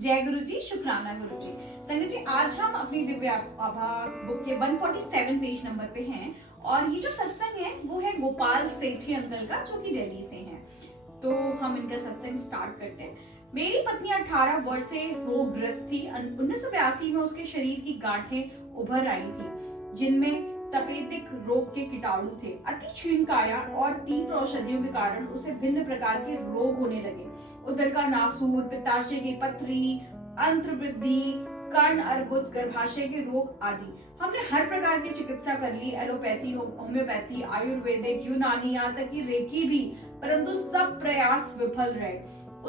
जय गुरु जी, शुक्राना गुरु जी। संगत जी, आज हम अपनी दिव्य आभा बुक के 147 पेज नंबर पे हैं और ये जो सत्संग है वो है गोपाल सेठी अंकल का, जो कि दिल्ली से हैं। तो हम इनका सत्संग स्टार्ट करते हैं। मेरी पत्नी 18 वर्ष से रोगग्रस्त थी। 1982 में उसके शरीर की गांठें उभर आई थी, जिनमें तपेदिक रोग के कीटाणु थे। अति क्षीण काया और तीव्र औषधियों के कारण उसे भिन्न प्रकार के रोग होने लगे। उदर का नासूर, पित्ताशय की पथरी, अंत्रवृद्धि, कर्ण अर्बुद, गर्भाशय के रोग आदि। हमने हर प्रकार की चिकित्सा कर ली, एलोपैथी, होम्योपैथी, आयुर्वेदिक, यूनानी, यहाँ तक कि रेकी भी, परंतु सब प्रयास विफल रहे।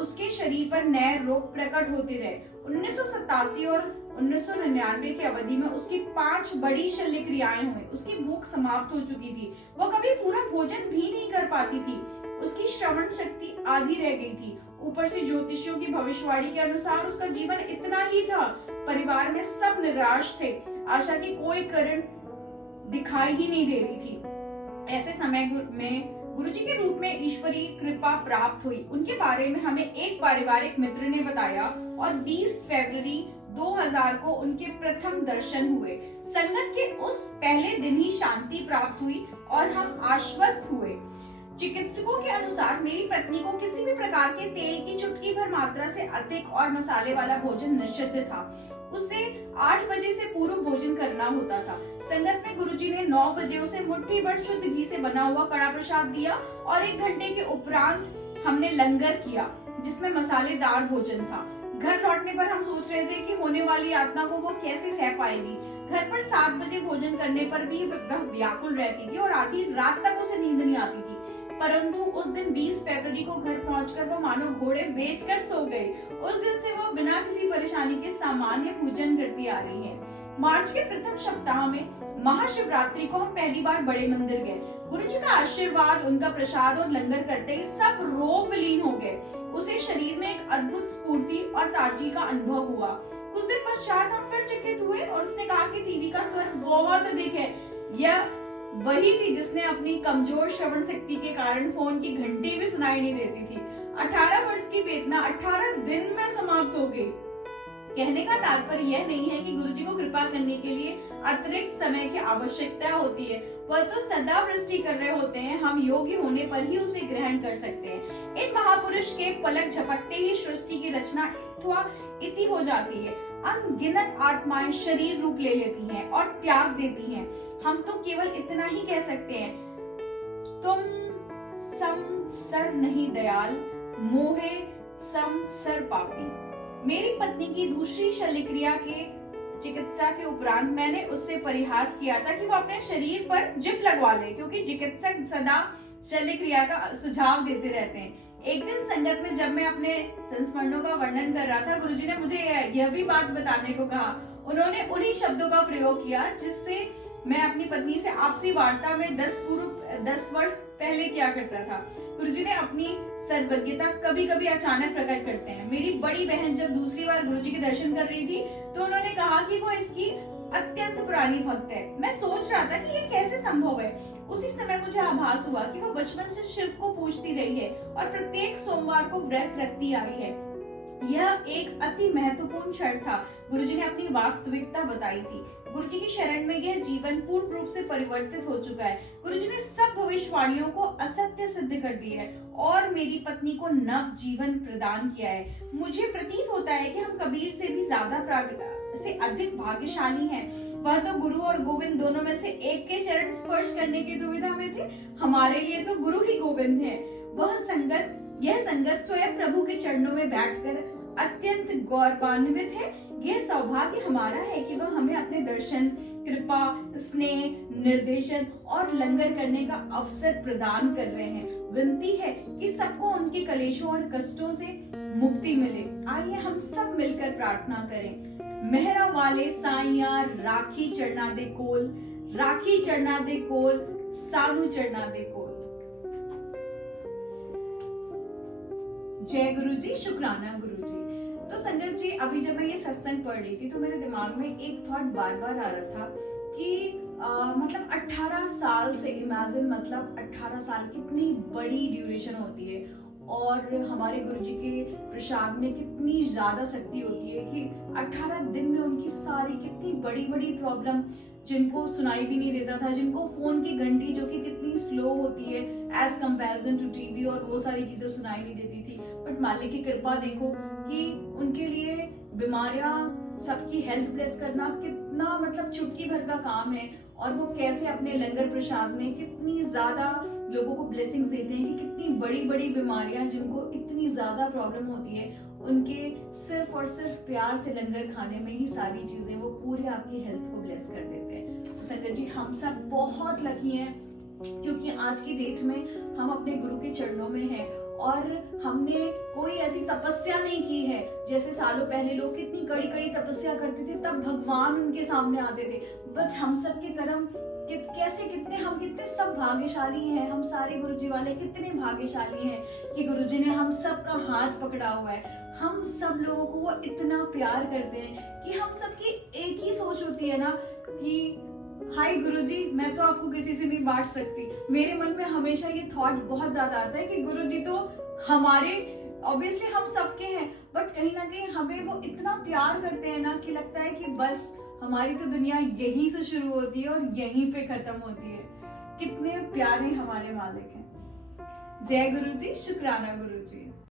उसके शरीर पर नए रोग प्रकट होते रहे। 1987 और 1999 की अवधि में उसकी 5 बड़ी शल्य क्रियाएं हुई। उसकी भूख समाप्त हो चुकी थी। वो कभी पूरा भोजन भी नहीं कर पाती थी। उसकी श्रवण शक्ति आधी रह गई थी। ऊपर से ज्योतिषियों की भविष्यवाणी के अनुसार उसका जीवन इतना ही था। परिवार में सब निराश थे। आशा की कोई किरण दिखाई ही नहीं दे रही थी। ऐसे समय में गुरुजी के रूप में ईश्वरीय कृपा प्राप्त हुई। उनके बारे में हमें एक पारिवारिक मित्र ने बताया और 20 फरवरी 2000 को उनके प्रथम दर्शन हुए। संगत के उस पहले दिन ही शांति प्राप्त हुई और हम आश्वस्त हुए। चिकित्सकों के अनुसार मेरी पत्नी को किसी भी प्रकार के तेल की चुटकी भर मात्रा से अधिक और मसाले वाला भोजन निषिद्ध था। उसे 8 बजे से पूर्व भोजन करना होता था। संगत में गुरुजी ने 9 बजे उसे मुट्ठी भर शुद्ध घी से बना हुआ कड़ा प्रसाद दिया और 1 घंटे के उपरांत हमने लंगर किया, जिसमें मसालेदार भोजन था। घर लौटने पर हम सोच रहे थे कि होने वाली यातना को वो कैसे सह पाएगी। घर पर 7 बजे भोजन करने पर भी वह व्याकुल रहती थी और आधी रात तक उसे नींद नहीं आती थी। परंतु उस दिन 20 फरवरी को घर पहुंचकर वो मानो घोड़े बेचकर सो गई। उस दिन से वो बिना किसी परेशानी के सामान्य पूजन करती आ रही है। मार्च के प्रथम सप्ताह में महाशिवरात्रि को हम पहली बार बड़े मंदिर गए। गुरुजी का आशीर्वाद, उनका प्रसाद और लंगर करते ही सब रोग विलीन हो गए। उसे शरीर में एक अद्भुत स्फूर्ति और ताजगी का अनुभव हुआ। कुछ दिन पश्चात हम फिर चकित हुए और उसने कहा कि टीवी का स्वर बहुत अधिक है। यह वही थी जिसने अपनी कमजोर श्रवण शक्ति के कारण फोन की घंटी भी सुनाई नहीं देती थी। 18 वर्ष की वेदना 18 दिन में समाप्त हो गई। कहने का तात्पर्य यह नहीं है कि गुरुजी को कृपा करने के लिए अतिरिक्त समय की आवश्यकता होती है। वह तो सदा वृष्टि कर रहे होते हैं। हम योग्य होने पर ही उसे ग्रहण कर सकते हैं। इन महापुरुष के पलक झपकते ही सृष्टि की रचना अथवा इति हो जाती है। अनगिनत आत्माएं शरीर रूप ले लेती हैं और त्याग देती हैं। हम तो केवल इतना ही कह सकते हैं, तुम सम सर नहीं दयाल, मोहे सम सर पापी। मेरी पत्नी की दूसरी शल्य क्रिया के चिकित्सा के उपरांत मैंने उससे परिहास किया था कि वो अपने शरीर पर जिप लगवा ले, क्योंकि चिकित्सक सदा शल्य क्रिया का सुझाव देते रहते हैं। एक दिन संगत में जब मैं अपने संस्मरणों का वर्णन कर रहा था, गुरुजी ने मुझे यह भी बात बताने को कहा। उन्होंने उन्हीं शब्दों का प्रयोग किया जिससे मैं अपनी पत्नी से आपसी वार्ता में 10 वर्ष पहले किया करता था। गुरुजी ने अपनी सर्वज्ञता कभी कभी अचानक प्रकट करते हैं। मेरी बड़ी बहन जब दूसरी बार गुरुजी के दर्शन कर रही थी तो उन्होंने कहा कि वो इसकी अत्यंत पुरानी भक्त है। मैं सोच रहा था कि ये कैसे संभव है। उसी समय मुझे आभास हुआ कि वो बचपन से शिव को पूजती रही है और प्रत्येक सोमवार को व्रत रखती आई है। यह एक अति महत्वपूर्ण क्षण था। गुरुजी ने अपनी वास्तविकता बताई थी। गुरुजी की शरण में यह जीवन पूर्ण रूप से परिवर्तित हो चुका है। गुरुजी ने सब भविष्यवाणियों को असत्य सिद्ध कर दिया है और मेरी पत्नी को नव जीवन प्रदान किया है। मुझे प्रतीत होता है कि हम कबीर से भी से अधिक भाग्यशाली हैं। वह तो गुरु और गोविंद दोनों में से एक के चरण स्पर्श करने की दुविधा में थे। हमारे लिए तो गुरु ही गोविंद है। यह संगत स्वयं प्रभु के चरणों में बैठकर अत्यंत गौरवान्वित है। यह सौभाग्य हमारा है कि वह हमें अपने दर्शन, कृपा, स्नेह, निर्देशन और लंगर करने का अवसर प्रदान कर रहे हैं। विनती है कि सबको उनके कलेशों और कष्टों से मुक्ति मिले। आइए हम सब मिलकर प्रार्थना करें। मेहरा वाले साइया राखी चढ़ना दे कोल, राखी चढ़ना दे कोल, सानू चढ़ना दे कोल। जय गुरु जी, शुक्राना गुरु जी। तो संगत जी, अभी जब मैं ये सत्संग पढ़ रही थी तो मेरे दिमाग में एक थॉट बार बार आ रहा था कि मतलब 18 साल से इमेजिन, मतलब 18 साल कितनी बड़ी ड्यूरेशन होती है और हमारे गुरुजी के प्रसाद में कितनी ज्यादा शक्ति होती है कि 18 दिन में उनकी सारी कितनी बड़ी बड़ी प्रॉब्लम, जिनको सुनाई भी नहीं देता था, जिनको फोन की घंटी जो कि कितनी स्लो होती है एज कंपैरिजन टू टीवी, और वो सारी चीजें सुनाई नहीं देती थी, बट मालिक की कृपा देखो कि उनके लिए बीमारियां, सबकी हेल्थ ब्लेस करना कितना मतलब चुटकी भर का काम है, और वो कैसे अपने लंगर प्रसाद में कितनी ज्यादा लोगों को ब्लेसिंग्स देते हैं कि कितनी बड़ी बड़ी बीमारियां, जिनको इतनी ज्यादा प्रॉब्लम होती है, उनके सिर्फ और सिर्फ प्यार से लंगर खाने में ही सारी चीजें वो पूरे आपकी हेल्थ को ब्लेस कर देते हैं। तो संगत जी, हम सब बहुत लकी हैं क्योंकि आज की डेट में हम अपने गुरु के चरणों में हैं, और हमने कोई ऐसी तपस्या नहीं की है जैसे सालों पहले लोग कितनी कड़ी कड़ी तपस्या करते थे, तब भगवान उनके सामने आते थे। बट हम सब के कर्म कैसे, कितने हम कितने सब भाग्यशाली हैं, हम सारे गुरुजी वाले कितने भाग्यशाली हैं कि गुरुजी ने हम सब का हाथ पकड़ा हुआ है। हम सब लोगों को वो इतना प्यार करते हैं कि हम सबकी एक ही सोच होती है ना कि हाय गुरुजी, मैं तो आपको किसी से नहीं बांट सकती। मेरे मन में हमेशा ये थॉट बहुत ज्यादा आता है कि गुरुजी तो हमारे ऑब्वियसली हम सबके हैं, बट कहीं ना कहीं हमें वो इतना प्यार करते हैं ना कि लगता है कि बस हमारी तो दुनिया यहीं से शुरू होती है और यहीं पे खत्म होती है। कितने प्यारे हमारे मालिक हैं। जय गुरुजी, शुक्राना गुरुजी।